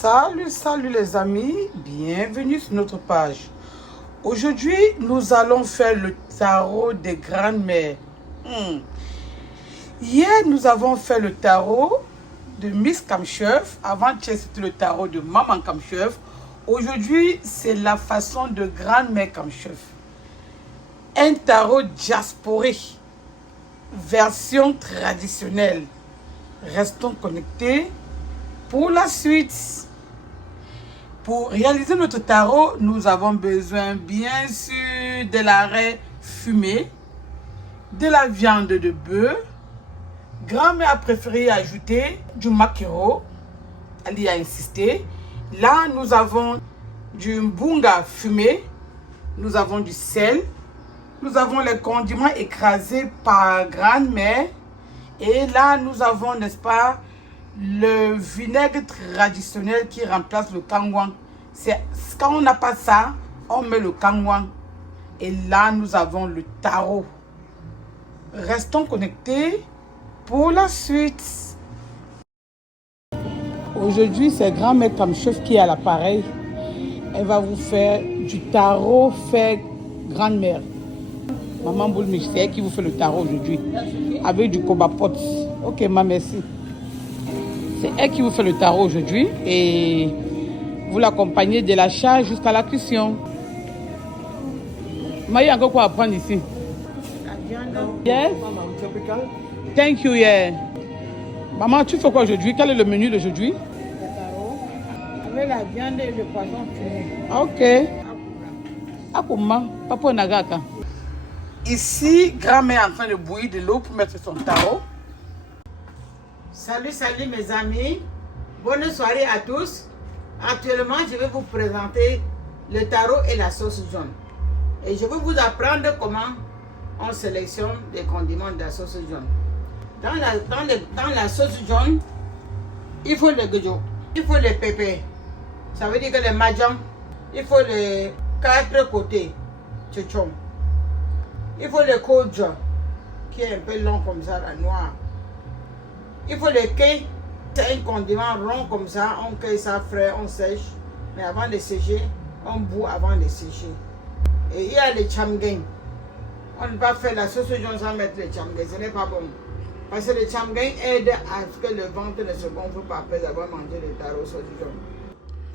Salut les amis, bienvenue sur notre page. Aujourd'hui, nous allons faire le tarot des grandes-mères. Hier, nous avons fait le tarot de Miss Kamchef. Avant-hier, c'était le tarot de Maman Kamchef. Aujourd'hui, c'est la façon de grand-mère Kamchef. Un tarot diasporique, version traditionnelle. Restons connectés pour la suite. Pour réaliser notre tarot, nous avons besoin bien sûr de l'arrêt fumé, de la viande de bœuf. Grand-mère a préféré ajouter du maquereau. Elle y a insisté. Là, nous avons du mbunga fumé. Nous avons du sel. Nous avons les condiments écrasés par grand-mère. Et là, nous avons, n'est-ce pas, le vinaigre traditionnel qui remplace le kangwang. Quand on n'a pas ça, on met le kangwang. Et là, nous avons le tarot. Restons connectés pour la suite. Aujourd'hui, c'est grand-mère Kamchef qui est à l'appareil. Elle va vous faire du tarot fait grand-mère. Maman Boulmich, c'est elle qui vous fait le tarot aujourd'hui. Avec du cobapot. Ok, ma merci. C'est elle qui vous fait le tarot aujourd'hui. Et vous l'accompagnez de l'achat jusqu'à la cuisson. Mais il y a encore quoi à prendre ici? Yes? Thank you, yeah. Maman, tu fais quoi aujourd'hui? Quel est le menu d'aujourd'hui? Le tarot avec la viande et le poisson fumé. Ok. Akuma, papa nagaka. Ici, grand-mère est en train de bouillir de l'eau pour mettre son tarot. Salut mes amis. Bonne soirée à tous. Actuellement, je vais vous présenter le tarot et la sauce jaune. Et je vais vous apprendre comment on sélectionne les condiments de la sauce jaune. Dans la sauce jaune, il faut le gojo, il faut le pépé. Ça veut dire que les majam, il faut les 4 côtés. Tchotchom. Il faut le kojo, qui est un peu long comme ça, la noire. Il faut le quai, c'est un condiment rond comme ça. On cueille ça frais, on sèche. Mais avant de sécher, on bout avant de sécher. Et il y a le chamgen. On ne peut pas faire la sauce jaune sans mettre le chamgen, ce n'est pas bon. Parce que le chamgen aide à ce que le ventre ne se gonfle pas après avoir mangé le tarot sauce jaune.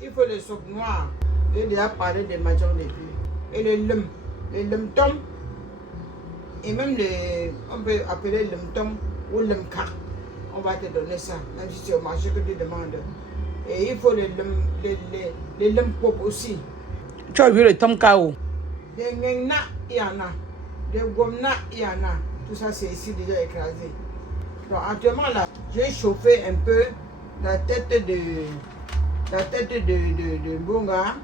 Il faut le soupe noir. J'ai déjà parlé de mahjong depuis. Et le lumtom. Et même on peut appeler lumtom ou lumka. On va te donner ça, même si c'est au marché que tu demandes. Et il faut les lumpop aussi. Tu as vu le tomkao? Des ngengna, il y en a. Des gomna, il y en a. Tout ça, c'est ici déjà écrasé. Donc actuellement là, j'ai chauffé un peu la tête de bonga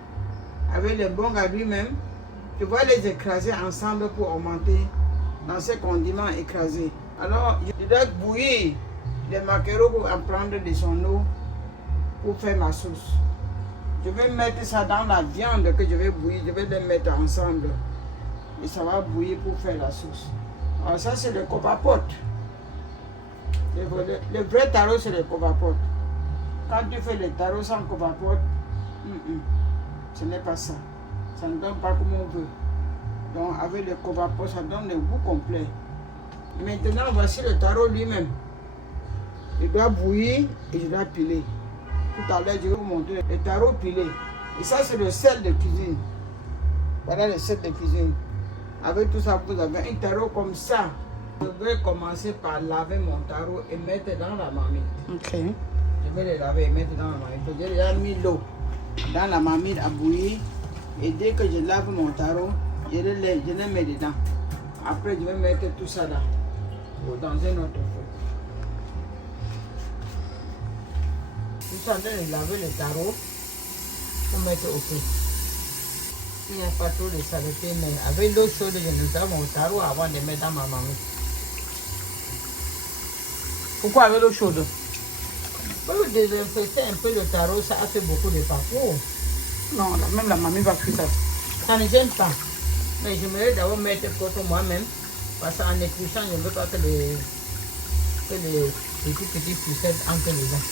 avec le bonga lui-même. Je vais les écraser ensemble pour augmenter dans ces condiments écrasés. Alors, je dois bouillir les maquereaux pour en prendre de son eau pour faire ma sauce. Je vais mettre ça dans la viande que je vais bouillir, je vais les mettre ensemble. Et ça va bouillir pour faire la sauce. Alors ça c'est le cobapot. Le vrai tarot c'est le cobapot. Quand tu fais le tarot sans cobapot, ce n'est pas ça. Ça ne donne pas comme on veut. Donc avec le cobapot, ça donne le goût complet. Maintenant voici le tarot lui-même. Je dois bouillir et je dois piler. Tout à l'heure, je vais vous montrer le tarot pilé. Et ça, c'est le sel de cuisine. Voilà le sel de cuisine. Avec tout ça, vous avez un tarot comme ça. Je vais commencer par laver mon tarot et mettre dans la marmite. Ok. Je vais le laver et mettre dans la marmite. J'ai déjà mis l'eau dans la marmite à bouillir. Et dès que je lave mon tarot, je le mets dedans. Après, je vais mettre tout ça là, dans un autre feu. Je suis en train de laver le tarot pour mettre au feu. Il n'y a pas trop de saleté, mais avec l'eau chaude, je nettoie mon tarot avant de mettre dans ma marmite. Pourquoi avec l'eau chaude? Pour désinfecter un peu le tarot, ça a fait beaucoup de parcours. Non, même la mamie va cuire ça. Ça ne gêne pas. Mais j'aimerais d'abord mettre pour moi-même. Parce qu'en épluchant, je ne veux pas que les petites pucettes entrent dedans.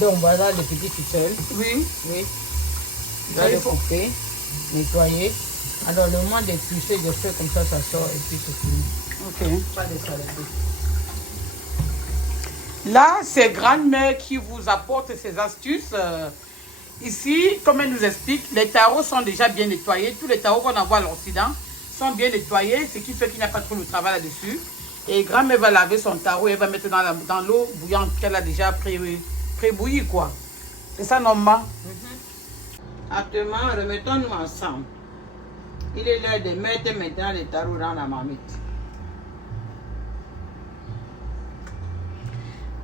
Donc voilà le petit ficelle. Oui. Oui. Je vais le couper, nettoyer. Alors le moment d'éplucher, je fais comme ça sort et puis c'est fini. Ok. Pas de saleté. Là, c'est grand-mère qui vous apporte ces astuces. Ici, comme elle nous explique, les tarots sont déjà bien nettoyés. Tous les tarots qu'on envoie à l'Occident sont bien nettoyés, ce qui fait qu'il n'y a pas trop de travail là-dessus. Et grand-mère va laver son tarot et elle va mettre dans l'eau bouillante qu'elle a déjà pré-bouillie, quoi. C'est ça, normalement. Actuellement, remettons-nous ensemble. Il est l'heure de mettre maintenant les tarots dans la marmite.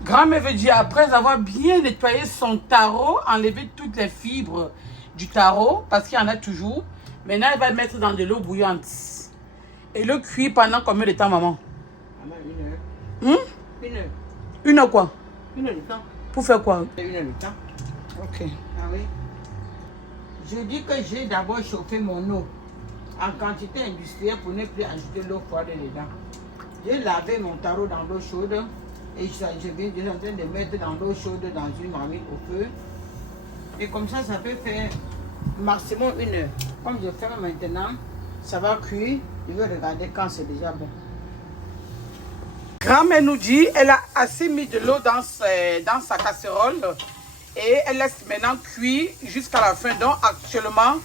Grand-mère veut dire, après avoir bien nettoyé son tarot, enlever toutes les fibres du tarot, parce qu'il y en a toujours. Maintenant, elle va le mettre dans de l'eau bouillante. Et le cuire pendant combien de temps, maman? Une heure. Une heure. Une heure quoi? Une heure de temps. Pour faire quoi? Une heure de temps. Ok. Ah oui. Je dis que j'ai d'abord chauffé mon eau en quantité industrielle pour ne plus ajouter l'eau froide dedans. J'ai lavé mon tarot dans l'eau chaude et je viens en train de mettre dans l'eau chaude dans une marmite au feu. Et comme ça peut faire maximum une heure. Comme je fais maintenant, ça va cuire. Je vais regarder quand c'est déjà bon. Grand-mère nous dit, elle a assez mis de l'eau dans sa casserole et elle laisse maintenant cuire jusqu'à la fin. Donc actuellement,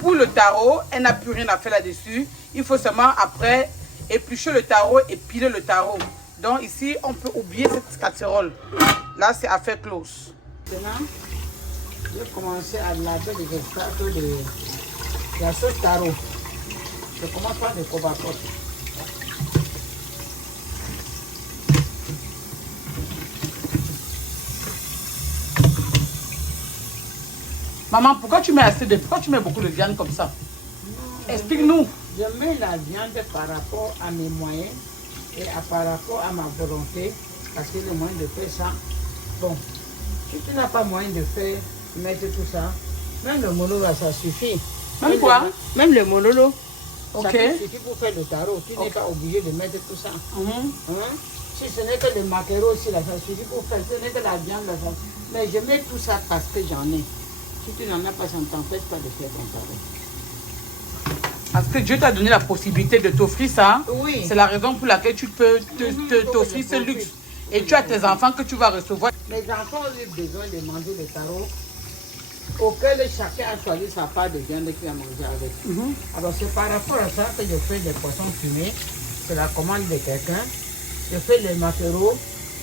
pour le tarot, elle n'a plus rien à faire là-dessus. Il faut seulement après éplucher le tarot et piler le tarot. Donc ici, on peut oublier cette casserole. Là, c'est affaire close. Maintenant, je vais commencer à laver les extracts de la sauce tarot. Je commence par le covapote. Maman, pourquoi tu mets beaucoup de viande comme ça? Explique-nous. Je mets la viande par rapport à mes moyens et par rapport à ma volonté, parce que le moyen de faire ça, bon, si tu n'as pas moyen de faire, mettre tout ça, même le monolo, ça suffit. Même quoi? Même le monolo, ok, ça suffit pour faire le tarot. Tu n'es pas obligé de mettre tout ça. Si ce n'est que le maquereau aussi, là, ça suffit pour faire, ce n'est que la viande, là, ça. Mais je mets tout ça parce que j'en ai. Si tu n'en as pas, ça ne t'empêche pas de faire ton tarot. Parce que Dieu t'a donné la possibilité de t'offrir ça. Oui. C'est la raison pour laquelle tu peux t'offrir ce luxe. Et tu as tes enfants que tu vas recevoir. Mes enfants ont eu besoin de manger le tarot auquel chacun a choisi sa part de viande qu'il a mangé avec. Alors c'est par rapport à ça que je fais des poissons fumés. C'est la commande de quelqu'un. Je fais les maquereaux.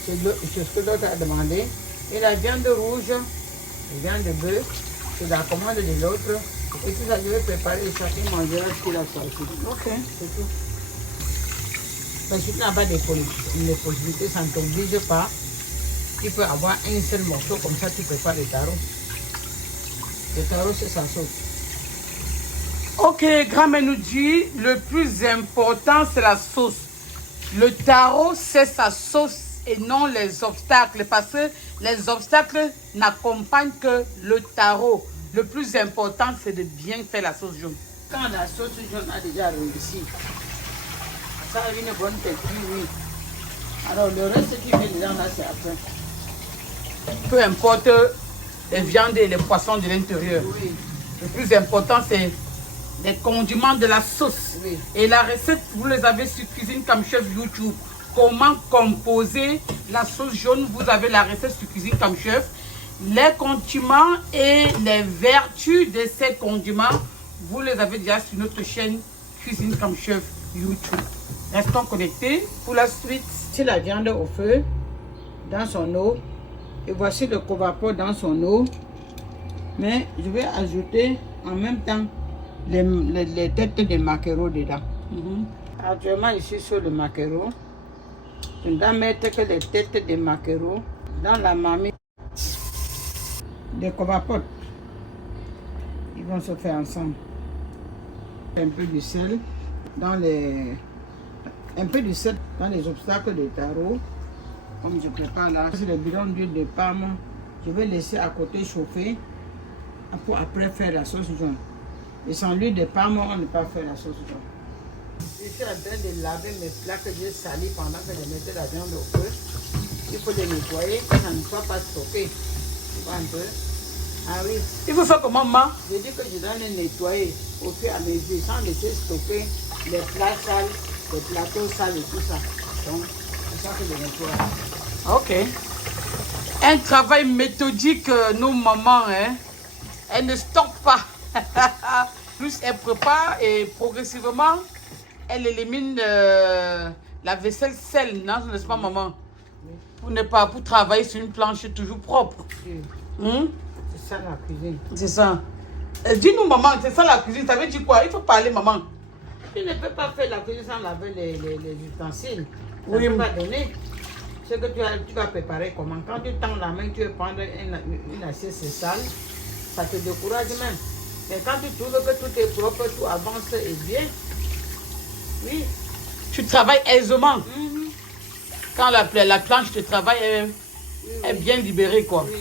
C'est ce que l'autre a demandé. Et la viande rouge, la viande de bœuf, c'est la commande de l'autre. Et tout ça, je vais préparer et chacun mangera ce qu'il a choisi. Ok. C'est tout. Mais si tu n'as pas de possibilités, ça ne t'oblige pas. Tu peux avoir un seul morceau, comme ça tu prépares le tarot. Le tarot, c'est sa sauce. Ok, grand-mère nous dit, le plus important, c'est la sauce. Le tarot, c'est sa sauce et non les obstacles. Parce que les obstacles n'accompagnent que le tarot. Le plus important, c'est de bien faire la sauce jaune. Quand la sauce jaune a déjà réussi, ça a une bonne texture, oui. Alors le reste qui vient dedans, là, c'est après. Peu importe les viandes et les poissons de l'intérieur. Oui. Le plus important, c'est les condiments de la sauce. Oui. Et la recette, vous les avez sur Cuisine Comme Chef YouTube. Comment composer la sauce jaune, vous avez la recette sur Cuisine Comme Chef. Les condiments et les vertus de ces condiments, vous les avez déjà sur notre chaîne Cuisine Comme Chef YouTube. Restons connectés pour la suite. C'est la viande au feu, dans son eau. Et voici le covapo dans son eau. Mais je vais ajouter en même temps les têtes de maquereau dedans. Actuellement, je suis sur le maquereau. Je ne dois mettre que les têtes de maquereau dans la marmite. Les covapotes, ils vont se faire ensemble. Un peu de sel dans les obstacles de tarot. Comme je prépare là, c'est le bidon d'huile de palme. Je vais laisser à côté chauffer pour après faire la sauce jaune. Et sans l'huile de palme, on ne peut pas faire la sauce jaune. Je suis en train de laver mes plats que j'ai salis pendant que je mettais la viande au feu. Il faut les nettoyer, que ça ne soit pas stocké. Tu vois un peu? Ah oui. Il faut faire comment, maman? Je dis que je dois les nettoyer au fur et à mesure sans laisser stocker les plats sales, les plateaux sales et tout ça. Donc, c'est ça que je nettoie. Ok. Un travail méthodique, nos mamans, hein. Elles ne stockent pas. Plus elles préparent et progressivement, elles éliminent la vaisselle sale, non, n'est-ce pas, maman? Oui. Pour travailler sur une planche toujours propre. Oui. Hmm? C'est ça la cuisine. C'est ça. Dis-nous, maman, c'est ça la cuisine. Ça veut dire quoi? Il faut parler, maman. Tu ne peux pas faire la cuisine sans laver les ustensiles. Ça Oui. ne peut pas donner. Ce que tu vas préparer comment? Quand tu tends la main, tu veux prendre une assiette sale, ça te décourage même. Mais quand tu trouves que tout est propre, tout avance et bien, oui. Tu travailles aisément. Mhm. Quand la planche de travail est bien libérée, quoi. Oui.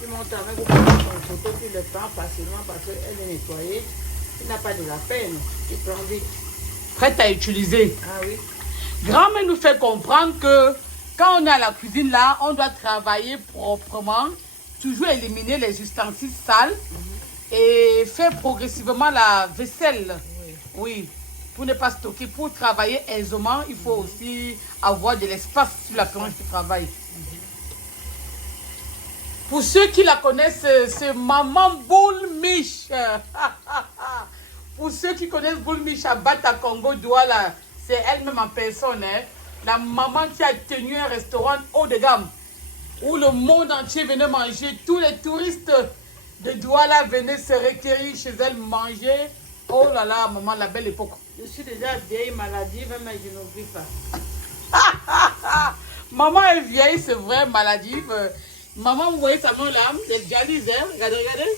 Tu montes avec ton photo, tu le prends facilement parce qu'elle est nettoyée. Tu n'as pas de la peine. Tu prends vite. Prête à utiliser. Ah oui. Grand-mère nous fait comprendre que quand on est à la cuisine là, on doit travailler proprement, toujours éliminer les ustensiles sales et faire progressivement la vaisselle. Oui. Pour ne pas stocker, pour travailler aisément, il faut aussi avoir de l'espace sur la planche de travail. Pour ceux qui la connaissent, c'est Maman Boule Mich. Pour ceux qui connaissent Boule Mich à Bata Congo Douala, c'est elle-même en personne. Hein? La maman qui a tenu un restaurant haut de gamme où le monde entier venait manger. Tous les touristes de Douala venaient se requérir chez elle manger. Oh là là, maman, la belle époque. Je suis déjà vieille, maladive, mais je n'oublie pas. Maman est vieille, c'est vrai, maladive. Maman, vous voyez sa main là, les dialyses, hein? Regardez, regardez.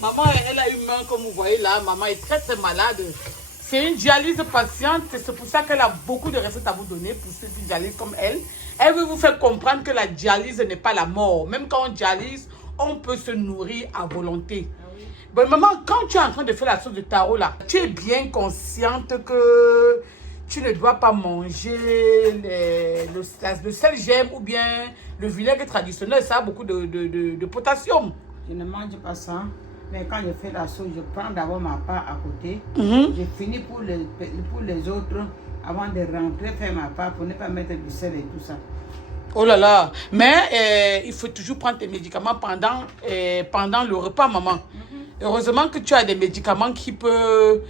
Maman, elle a une main comme vous voyez là. Maman est très très malade. C'est une dialyse patiente. C'est pour ça qu'elle a beaucoup de recettes à vous donner pour ceux qui dialysent comme elle. Elle veut vous faire comprendre que la dialyse n'est pas la mort. Même quand on dialyse, on peut se nourrir à volonté. Ah oui. Bon, maman, quand tu es en train de faire la sauce de taro là, tu es bien consciente que tu ne dois pas manger le sel gemme ou bien le vinaigre traditionnel. Ça a beaucoup de potassium. Je ne mange pas ça. Mais quand je fais la sauce, je prends d'abord ma part à côté. Je finis pour les autres avant de rentrer faire ma part pour ne pas mettre du sel et tout ça. Oh là là. Mais il faut toujours prendre tes médicaments pendant le repas, maman. Heureusement que tu as des médicaments qui peuvent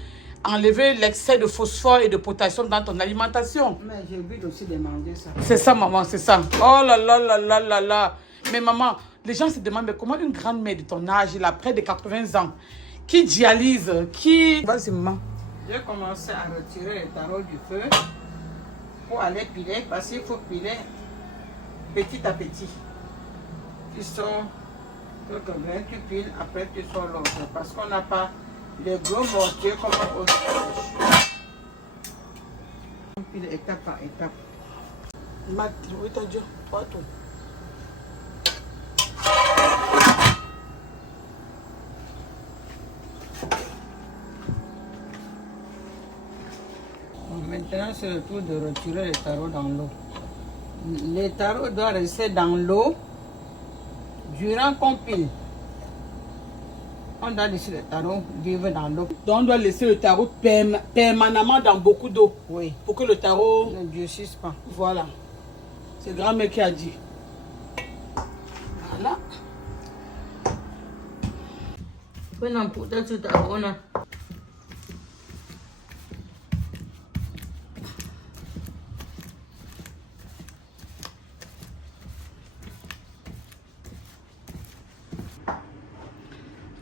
enlever l'excès de phosphore et de potassium dans ton alimentation. Mais j'évite aussi de manger ça. C'est ça, maman, c'est ça. Oh là là là là là là. Mais maman, les gens se demandent, mais comment une grand-mère de ton âge, là, près de 80 ans, qui dialyse, qui... Vas-y, maman. J'ai commencé à retirer les tarots du feu pour aller piler, parce qu'il faut piler petit à petit. Tu sors quelques grains, tu piles, après tu sors l'autre. Parce qu'on n'a pas les gros mortiers comme au on pile étape par étape. Mat, oui, t'as dit, pas tout. Maintenant, c'est le tour de retirer les tarots dans l'eau. Les tarots doivent rester dans l'eau durant qu'on pile. On doit laisser le tarot vivre dans l'eau. Donc, on doit laisser le tarot permanemment dans beaucoup d'eau. Oui. Pour que le tarot... Ne durcisse pas. Voilà. C'est grand-mère qui a dit. Voilà. Maintenant, pour tout tarot, on a...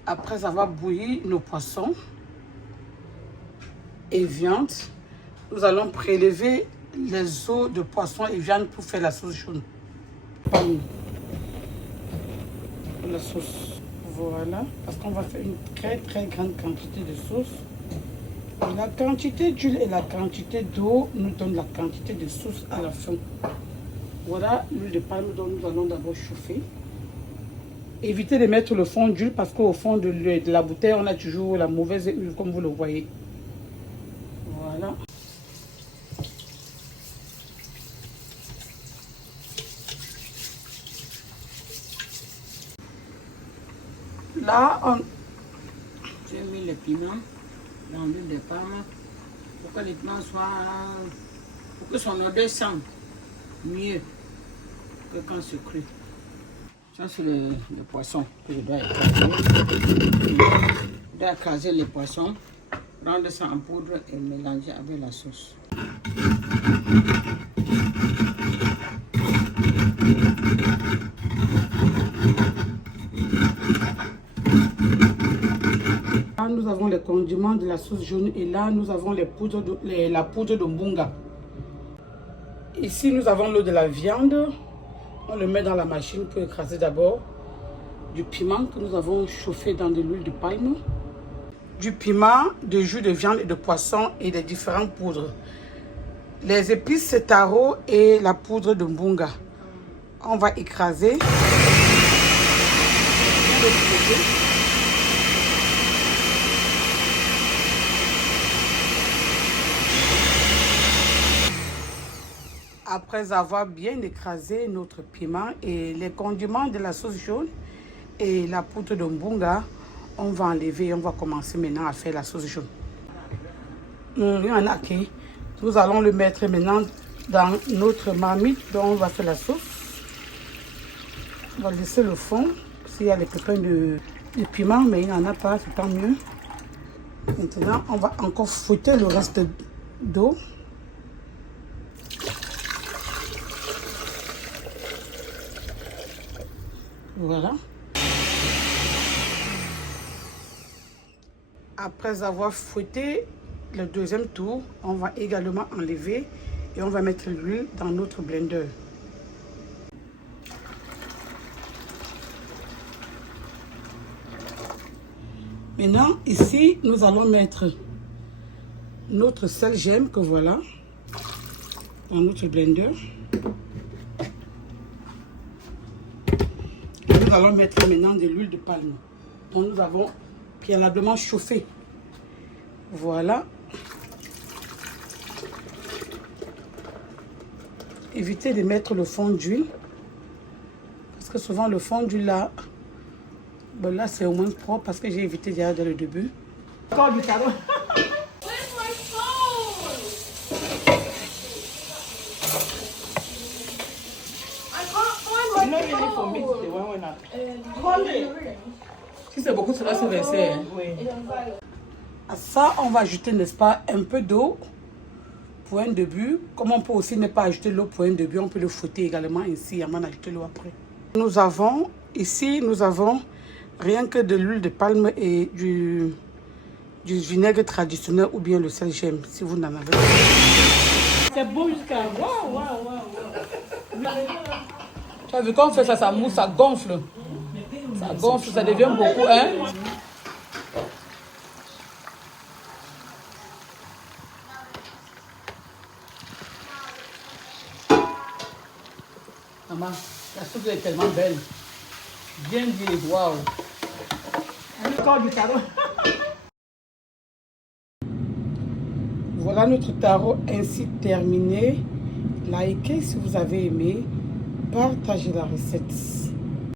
Après avoir bouilli nos poissons et viande, nous allons prélever les os de poisson et viande pour faire la sauce jaune. Pour la sauce. Voilà. Parce qu'on va faire une très très grande quantité de sauce. Et la quantité d'huile et la quantité d'eau nous donne la quantité de sauce à la fin. Voilà l'huile de palme dont nous allons d'abord chauffer. Évitez de mettre le fond d'huile parce qu'au fond de la bouteille, on a toujours la mauvaise huile comme vous le voyez. Voilà. Là, on... J'ai mis les piments dans l'huile de palme pour que les piments soient... pour que son odeur sente mieux que quand c'est cru. Ça, c'est le poisson que je dois écraser. Je dois écraser les poissons, prendre ça en poudre et mélanger avec la sauce. Là, nous avons les condiments de la sauce jaune et là, nous avons la poudre de mbunga. Ici, nous avons l'eau de la viande. On le met dans la machine pour écraser d'abord. Du piment que nous avons chauffé dans de l'huile de palme. Du piment, de jus de viande et de poisson et des différentes poudres. Les épices, c'est taro et la poudre de mbunga. On va écraser. Après avoir bien écrasé notre piment et les condiments de la sauce jaune et la poudre de mbunga, on va enlever et on va commencer maintenant à faire la sauce jaune. Nous allons le mettre maintenant dans notre marmite dont on va faire la sauce. On va laisser le fond s'il y a les pépins de piment, mais il n'y en a pas, c'est tant mieux. Maintenant, on va encore fouetter le reste d'eau. Voilà. Après avoir fouetté le deuxième tour, on va également enlever et on va mettre l'huile dans notre blender. Maintenant, ici, nous allons mettre notre sel gemme que voilà dans notre blender. Nous allons mettre maintenant de l'huile de palme dont nous avons préalablement chauffé. Voilà. Évitez de mettre le fond d'huile parce que souvent le fond d'huile là, bon là c'est au moins propre parce que j'ai évité déjà dès le début. Encore du tarot. Si c'est beaucoup, cela se verser. Oui. À ça, on va ajouter, n'est-ce pas, un peu d'eau pour un début. Comme on peut aussi ne pas ajouter l'eau pour un début, on peut le fouetter également ainsi avant d'ajouter l'eau après. Nous avons rien que de l'huile de palme et du vinaigre traditionnel ou bien le sel gemme si vous n'en avez pas. C'est bon jusqu'à... Waouh. Tu as vu quand on fait ça, ça mousse, ça gonfle. Ça gonfle, ça devient beaucoup, hein? Maman, la soupe est tellement belle. Bien dit, waouh. Encore du tarot. Voilà notre tarot ainsi terminé. Likez si vous avez aimé. Partagez la recette.